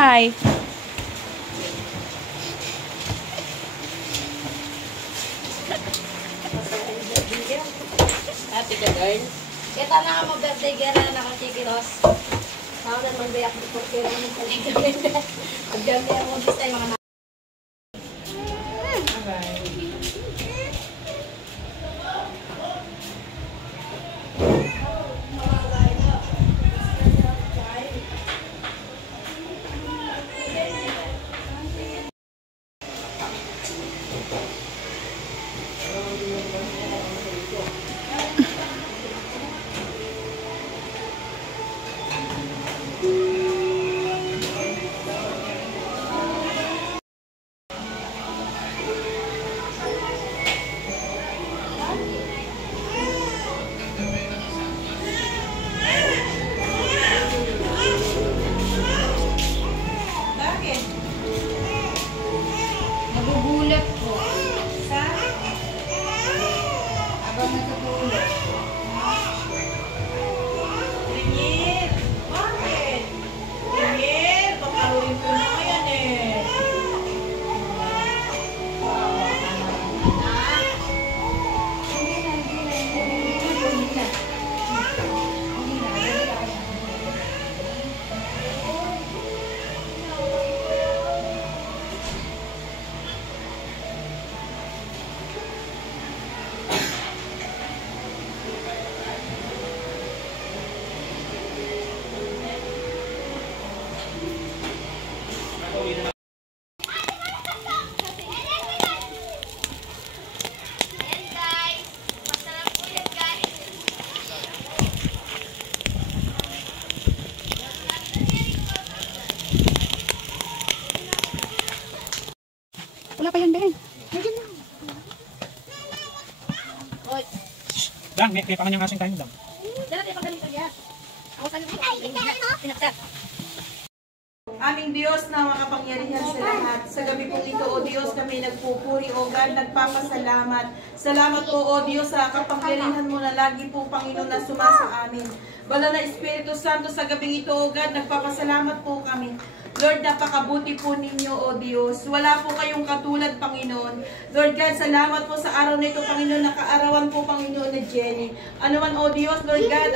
hi. Happy ka, girl. Kita na ka mo birthday girl na nakasikiros. Ako na magbayak ng portira ng talaga. Paggamit ako this time mga nagugulat po. Sa? Abang nagugulat. Ringit! Bakit? Ringit! Papaluin ko na yan eh. Wala pa yan, Ben. Lang, may pakanyang asing tayo lang. Dala tayo pagdaling kanya. Ako sa pinakta. Aming Diyos na makapangyarihan sa lahat. Sa gabi pong ito, O Diyos, kami nagpupuri, O God, nagpapasalamat. Salamat po, O Diyos, sa kapangyarihan mo na lagi po, Panginoon, na sumasa amin. Banal na Espiritu Santo, sa gabing ito, O God, nagpapasalamat po kami. Lord, napakabuti po ninyo, O Diyos. Wala po kayong katulad, Panginoon. Lord God, salamat po sa araw na ito, Panginoon, na kaarawan po, Panginoon, na Jenny. Ano man, O Diyos, Lord God,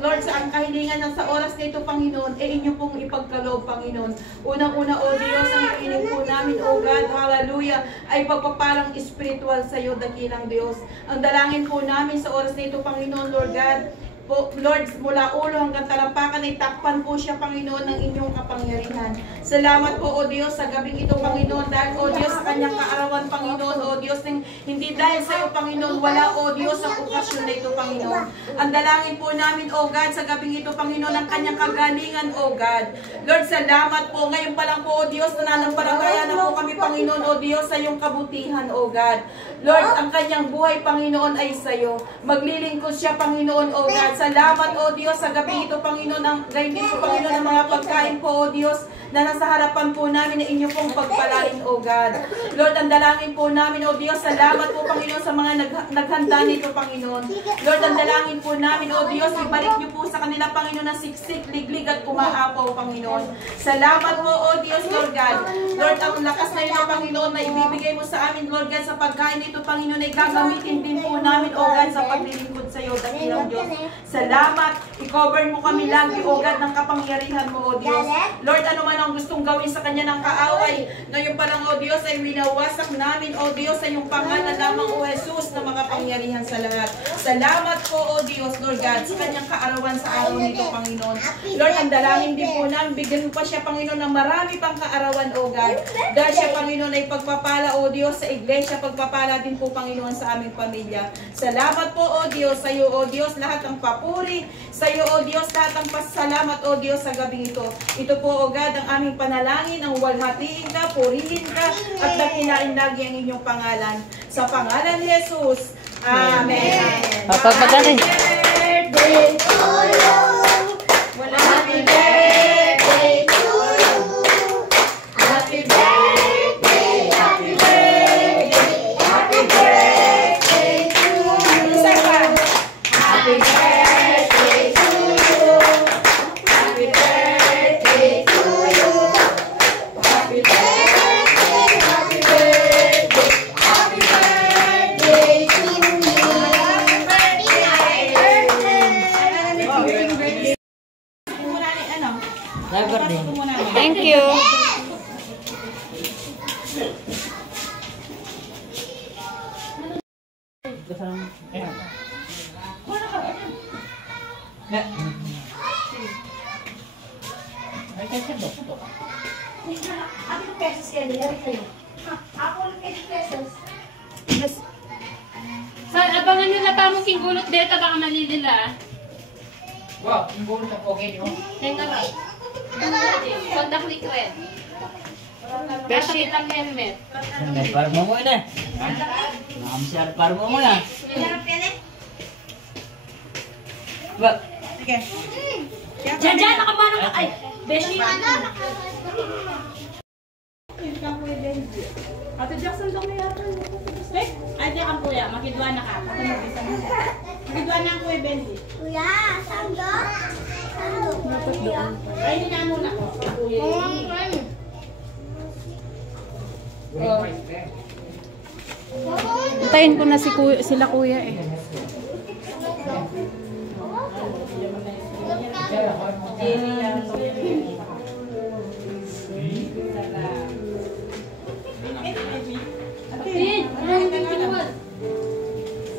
Lord, sa ang kahilingan ng sa oras na ito, Panginoon, inyo pong ipagkaloob, Panginoon. Unang-una, O Diyos, ang hiling po namin, O God, hallelujah, ay pagpapalang espiritual sa iyo, dakilang Diyos. Ang dalangin po namin sa oras na ito, Panginoon, Lord God, po, Lord, mula ulo hanggang talampakan ay takpan po siya, Panginoon, ng inyong kapangyarihan. Salamat po, O Diyos, sa gabing ito, Panginoon, dahil, O Diyos, sa kanyang kaarawan, Panginoon, O Diyos, hindi dahil sa iyo, Panginoon, wala, O Diyos, ang okasyon na ito, Panginoon. Ang dalangin po namin, O God, sa gabing ito, Panginoon, ang kanyang kagalingan, O God. Lord, salamat po. Ngayon pa lang po, O Diyos, nananampalataya na po kami, Panginoon, O Diyos, sa iyong kabutihan, O God. Lord, ang kanyang buhay, Panginoon, ay sa iyo. Maglilingkod siya, Panginoon, O God. Salamat, O Diyos, sa gabi ito, Panginoon, ang gayon dito, Panginoon, ang mga pagkain po, O Diyos, na nasa harapan po namin na inyo pong pagpalain, O God. Lord, ang dalangin po namin, O Diyos, salamat po, Panginoon, sa mga naghanda nito, Panginoon. Lord, ang dalangin po namin, O Diyos, ibalik niyo po sa kanila, Panginoon, na siksik, liglig at umaapaw, Panginoon. Salamat po, O Diyos, Lord God. Lord, ang lakas na ito, Panginoon, na ibibigay mo sa amin, Lord God, sa pagkain nito, Panginoon, ay gagamitin din po namin, O God, sa paglilingkod sa iyo, dakilang Diyos. Salamat. I-cover mo kami lagi, O God, ng kapangyarihan mo, O Diyos. Lord, ano man ang gustong gawin sa kanya ng kaaway, ngayon pa lang, O Diyos, ay winawasak namin, O Diyos, sa iyong pangalan lamang, O Jesus, na makapangyarihan sa lahat. Salamat po, O Diyos, Lord God, sa kanyang kaarawan sa araw nito, Panginoon. Lord, ang dalangin din po namin, bigyan mo pa siya, Panginoon, ng marami pang kaarawan, O God. Dahil siya, Panginoon, ay pagpapala, O Diyos, sa iglesia, pagpapala din po, Panginoon, sa aming pamilya. Salamat po, O Diyos, sa iyo, O Diyos, lahat ng papuri, sa iyo, O Diyos, lahat ng pasalamat, O Diyos, sa gabing ito. Ito po, O God, ang aming panalangin, ang walhatiin ka, purihin ka, at dakilain lagi ang inyong pangalan. Sa pangalan ni Jesus. Amen. Pagpagpagpagpag. Happy birthday to you. Happy birthday to you. Happy birthday, happy birthday, happy birthday to you. Isa pa. Happy birthday to you. Happy birthday to you. Ay, kasi dokto. Ako ng pesos kayo, nilari kayo. Ako ng pesos. Saan, abangan nila pa mo kinggulot dito, baka malilila. Wow, yung bulo na poke niyo. Kaya nga ba? Kontak liquid. Bedsheet ang helmet. May parmo mo na. Nakamsar parmo mo na. Ba? Sige. Diyan, nakamanong ka. Ay, beshi. Ate Jackson daw may yata. Ay, di ang kuya, makidwa na ka. Makidwa na ang kuya Benji. Kuya, sando. Sando. Ay, hindi na muna ko. Kuya. Antayin ko na sila kuya eh.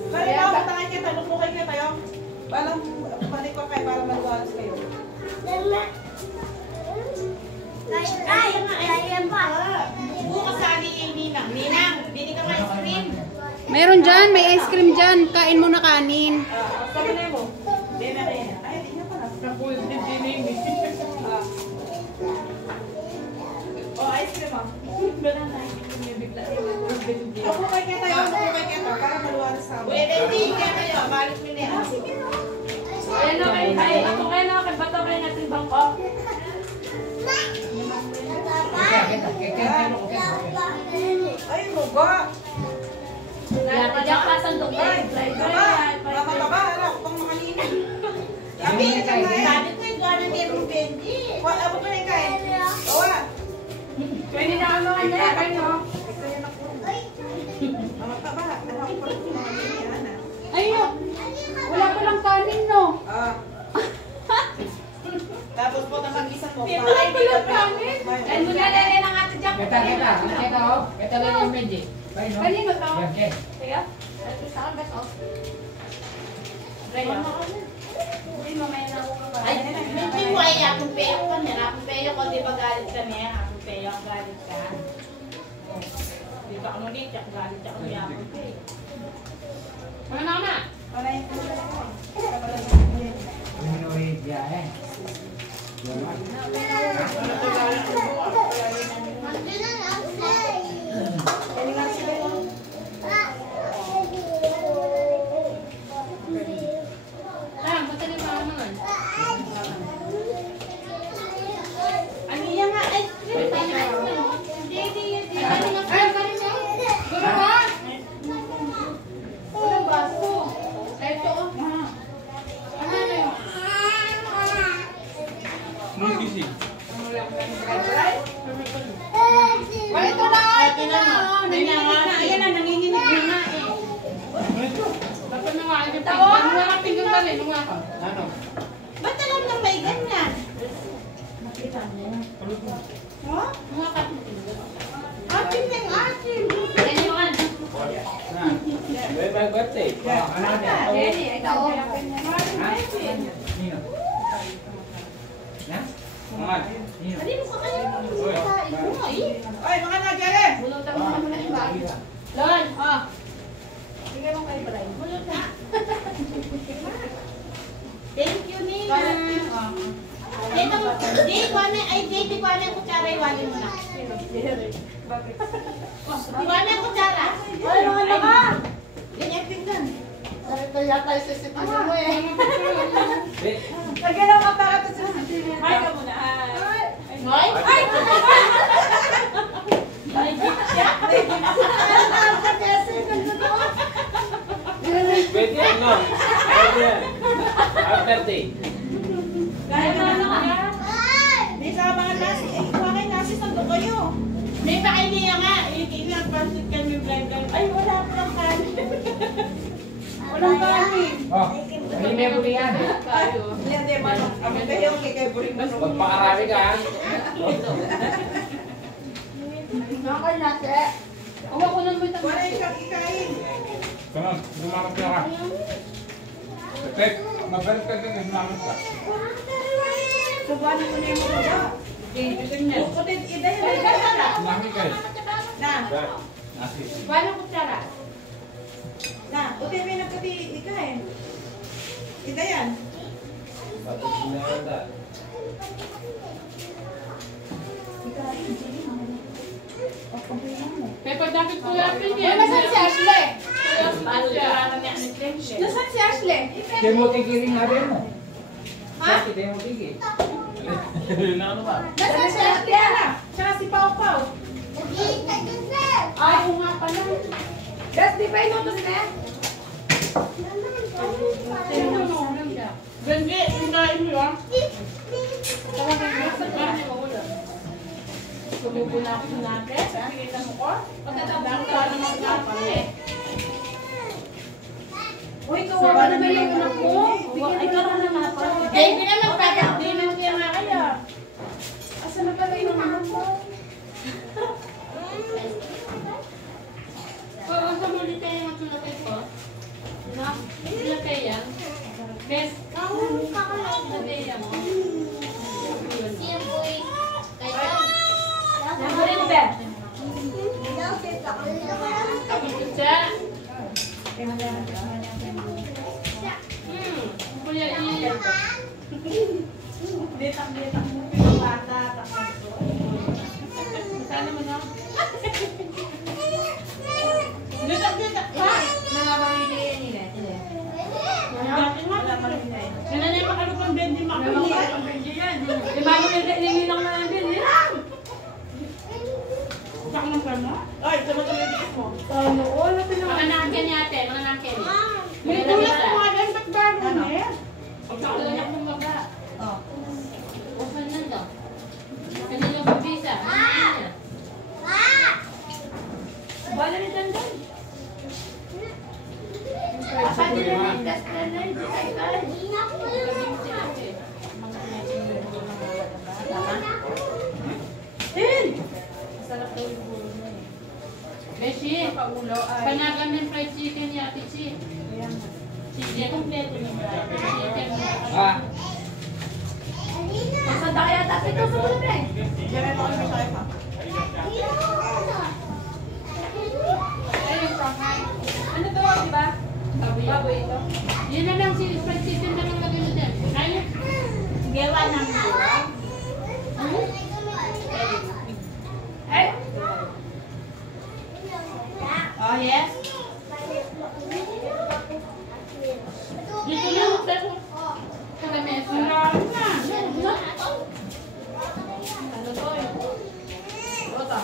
Kaya na ako tangay kita, lukukay kita tayo. Walang balik ko kayo para magwalas kayo. Bukas sa ni Ninang. Ninang, bili ka ice cream. Meron dyan, may ice cream dyan. Kain mo na kanin. Sabi na mo. Hindi na rin. Ay, hindi na pala. Napulit din din. Oh, ice cream ah. Banana ice cream yung bigla. Lukukay kita tayo, lukukay kita. Para maluwalas sa amin. Pwede hindi kayo. Balik mo niya. Ayan o, ay, ako kayo na. Bato kayo natin bangko. Ay, muga. Yata dyan pa sa doktor. Ay, taba. Ano, ako pang makalinin. Sabi, Sabi ko yung gano'n ni Benji. Abo ko na yung kain. Owa. Pwede na ano ka na kayo. Taba. Ano ako pala kung makalinin, Ana? Ayun, wala pa lang kanin no. Tapos po na mag-isa mo. May mga ibilog kami. Ay, muna na rin ang ate dyan. Kita oh. Kita lang yung medyo. Kain no? Kanino to? Yan, Ken. Kaya? Isa ka beto. Raya. Hindi, mamaya na ako ka ba? Ay, hindi mo ay akong peyo ka niya. Akong peyo ko, di ba galit ka niya? Akong peyo ang galit ka. Di ba ako ulit, ako galit ako niya akong peyo. Mga na na. Minuhid biyahe. Ah, ba't na ba naman? Ano yan nga? Ay, hindi. Ay, balik mo. Gusto mo? Walang baso. Ay, ito oh. Ano na yun? Ay, ito na! Ito na! Ayan na, nanginginig na nga eh. Dapat na nga, ano nga ang pinggan ka rin, nga ka. Ano? ba't alam nang may ganyan? Nga ka. Atin ng atin. Yan yung ano. Bye-bye birthday. Ano na? Jenny, ito oh. Nino. Na? Nino. Ano mo ka kayo? Ay, mga nagyari! Bulutan mo naman na yung bag. Lon, oh. Sige mo kay Brian. Thank you, Nina. Dito mo, di ko na yung kutsara, iwanin mo na. Iwanin yung kutsara. Ay, mga naka! Ganyan tingnan. Ito yata yung CCTV mo eh. Eh, Nagalaw ka para ito sa CCTV. Hi ka muna. Hoy! Ay! pwede ano? Pwede yan. After day. Kahit na Di sa mga nasi. Eh, kuha kayo nasi. Sando kayo. May pakiniya nga. Ilang pansit kami vlog. Ay, wala pa lang kanin. Walang kanin. Oh, hindi may buli yan. Yan, di ba? Ako kayo kay Buring Manong. Magpakarami ka ha. Nakakal natin. Ang wakunan mo ito. Wala yung ikain. Come on, lumakap ka. Pep, mabalik ka din kasi namin ka. Subanin mo na yung mga ba? Kutit, ida yan. Mami kayo. Na, Nasi. Paano kutsara? na. Kutit, may nagkati ika eh. Ida yan. Bato sinada. Pepe, dapat ko lang pinili. Nasaan si Ashley? Paano kutsara niya ang itlensya? Nasaan si Ashley? Kaya mo tigiling nga rin mo. Ha? Kaya mo tigil. Na ano ba? Nasaan si Ashley? Tsaka si Pau Pau. Ay, oo nga pala. Das, di ba ino to sila? Benji, hintayin mo yun. Sumubo na ako sa nugget. Nakikita mo ko? Pagkatapos ko na mag-apal eh. Uy, kawawa naman yung anak mo. Ay, karoon na mga pa. Eh, hindi naman pala. Hindi naman kaya nga kaya. Asa na pala yung anak mo? Oo, sa muli tayo ng tulapay ko. Na, tulapay yan. Bes, tulapay yan mo. Nabulit ba? Ako kutsa. Kuya, Letak-letak mo yung bata. sana mo na. Letak-letak pa. Namamamili yan nila. Wala pa rin na eh. Nananay makalupang bendi makapili. Di ba nung nilang na lang din? Nilang! Saka ng kama? Ay, tama-tama yung bilis mo. Ano? Wala pa Mga nakin yate, mga nakin. May tulad mo agad, ba't bago Ano? na yan? Pagkakalayak ng maga. Oh. Open na daw. Kanina yung visa. Bala ni Dandan. Pati na yung gas na na yung Masarap daw yung bulo na eh. Beshi, panagan ng fried chicken yate, Chi. Sige, kompleto yung fried chicken. Ah, Masada kaya tapos ito sa ulo eh. Diyan mo kami sa ipa. Ano to, di ba? Baboy ito. Yun na lang, si fried chicken na lang lagay mo dyan. Kaya? Gawa ng buwa. Ay! Oh, yes? Dito lang, pero... Kada mesa. Ano to eh? Ota.